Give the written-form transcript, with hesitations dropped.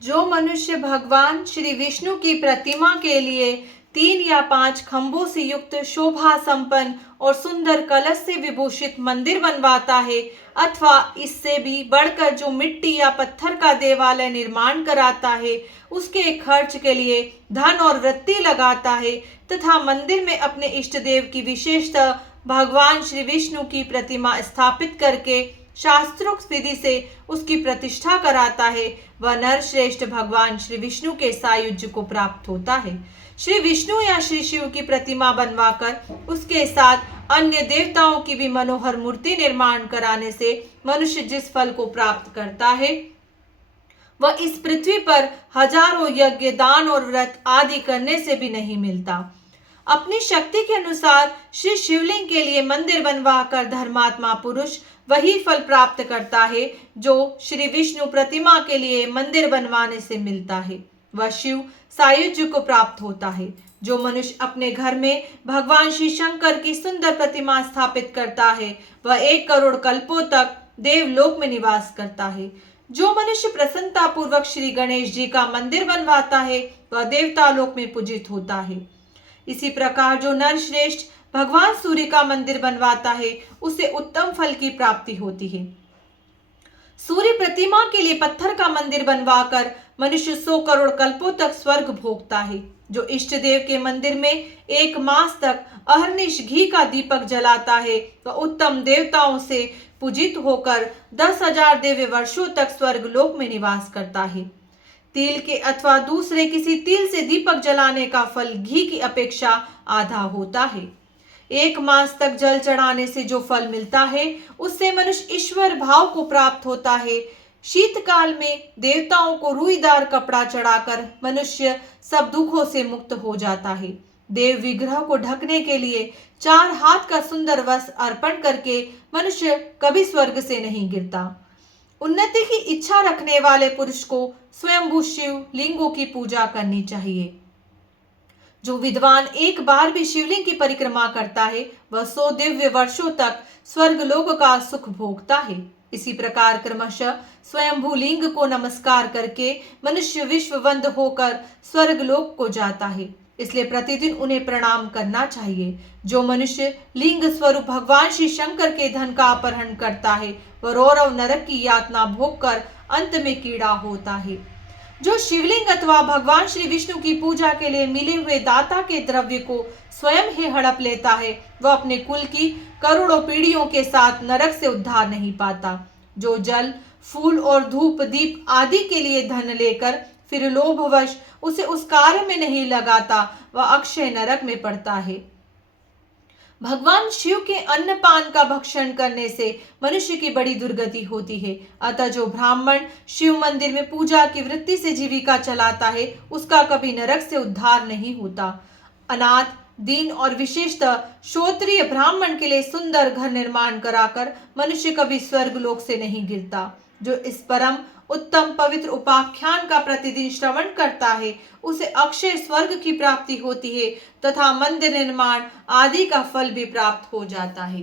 जो मनुष्य भगवान श्री विष्णु की प्रतिमा के लिए 3 या 5 खंभों से युक्त शोभा संपन्न और सुंदर कलश से विभूषित मंदिर बनवाता है अथवा इससे भी बढ़कर जो मिट्टी या पत्थर का देवालय निर्माण कराता है, उसके खर्च के लिए धन और वृत्ति लगाता है तथा मंदिर में अपने इष्ट देव की विशेषतः भगवान श्री विष्णु की प्रतिमा स्थापित करके शास्त्रोक्त विधि से उसकी प्रतिष्ठा कराता है, वह नर श्रेष्ठ भगवान श्री विष्णु के सायुज्य को प्राप्त होता है। श्री विष्णु या श्री शिव की प्रतिमा बनवाकर उसके साथ अन्य देवताओं की भी मनोहर मूर्ति निर्माण कराने से मनुष्य जिस फल को प्राप्त करता है वह इस पृथ्वी पर हजारों यज्ञ, दान और व्रत आदि करने से भी नहीं मिलता। अपनी शक्ति के अनुसार श्री शिवलिंग के लिए मंदिर बनवाकर धर्मात्मा पुरुष वही फल प्राप्त करता है जो श्री विष्णु प्रतिमा के लिए मंदिर बनवाने से मिलता है। वह शिव सायुज्य को प्राप्त होता है। जो मनुष्य अपने घर में भगवान श्री शंकर की सुंदर प्रतिमा स्थापित करता है वह 1 करोड़ कल्पों तक देवलोक में निवास करता है। जो मनुष्य प्रसन्नता पूर्वक श्री गणेश जी का मंदिर बनवाता है वह देवता लोक में पूजित होता है। इसी प्रकार जो नर श्रेष्ठ भगवान सूर्य का मंदिर बनवाता है उसे उत्तम फल की प्राप्ति होती है। सूर्य प्रतिमा के लिए पत्थर का मंदिर बनवाकर मनुष्य 100 करोड़ कल्पों तक स्वर्ग भोगता है। जो इष्ट देव के मंदिर में 1 मास तक अहर्निश घी का दीपक जलाता है वह उत्तम देवताओं से पूजित होकर 10,000 दिव्य वर्षों तक स्वर्ग लोक में निवास करता है। तिल के अथवा दूसरे किसी तिल से दीपक जलाने का फल घी की अपेक्षा आधा होता है। 1 मास तक जल चढ़ाने से जो फल मिलता है उससे मनुष्य ईश्वर भाव को प्राप्त होता है। शीतकाल में देवताओं को रुईदार कपड़ा चढ़ाकर मनुष्य सब दुखों से मुक्त हो जाता है। देव विग्रह को ढकने के लिए 4 हाथ का सुंदर वस्त्र अर्पण करके मनुष्य कभी स्वर्ग से नहीं गिरता। उन्नति की इच्छा रखने वाले पुरुष को स्वयंभू शिव लिंगों की पूजा करनी चाहिए। जो विद्वान एक बार भी शिवलिंग की परिक्रमा करता है वह 100 दिव्य वर्षों तक स्वर्ग लोक का सुख भोगता है। इसी प्रकार क्रमशः स्वयंभू लिंग को नमस्कार करके मनुष्य विश्ववंद होकर स्वर्ग लोक को जाता है, इसलिए प्रतिदिन उन्हें प्रणाम करना चाहिए। जो मनुष्य लिंग स्वरूप भगवान श्री शंकर के धन का अपहरण करता है वह रौरव नरक की यातना भोग कर अंत में कीड़ा होता है। जो शिवलिंग अथवा भगवान श्री विष्णु की पूजा के लिए मिले हुए दाता के द्रव्य को स्वयं ही हड़प लेता है वह अपने कुल की करोड़ों पीढ़ियों के साथ नरक से उद्धार नहीं पाता। जो जल, फूल और धूप दीप आदि के लिए धन लेकर फिर लोभवश उसे उस कार्य में नहीं लगाता वह अक्षय नरक में पड़ता है। भगवान शिव के अन्नपान का भक्षण करने से मनुष्य की बड़ी दुर्गति होती है। अतः जो ब्राह्मण शिव मंदिर में पूजा की वृत्ति से जीविका चलाता है उसका कभी नरक से उद्धार नहीं होता। अनाथ, दीन और विशेषतः क्षत्रिय ब्राह्मण के लिए सुंदर घर निर्माण कराकर मनुष्य कभी स्वर्ग लोक से नहीं गिरता। जो इस परम उत्तम पवित्र उपाख्यान का प्रतिदिन श्रवण करता है उसे अक्षय स्वर्ग की प्राप्ति होती है तथा मंदिर निर्माण आदि का फल भी प्राप्त हो जाता है।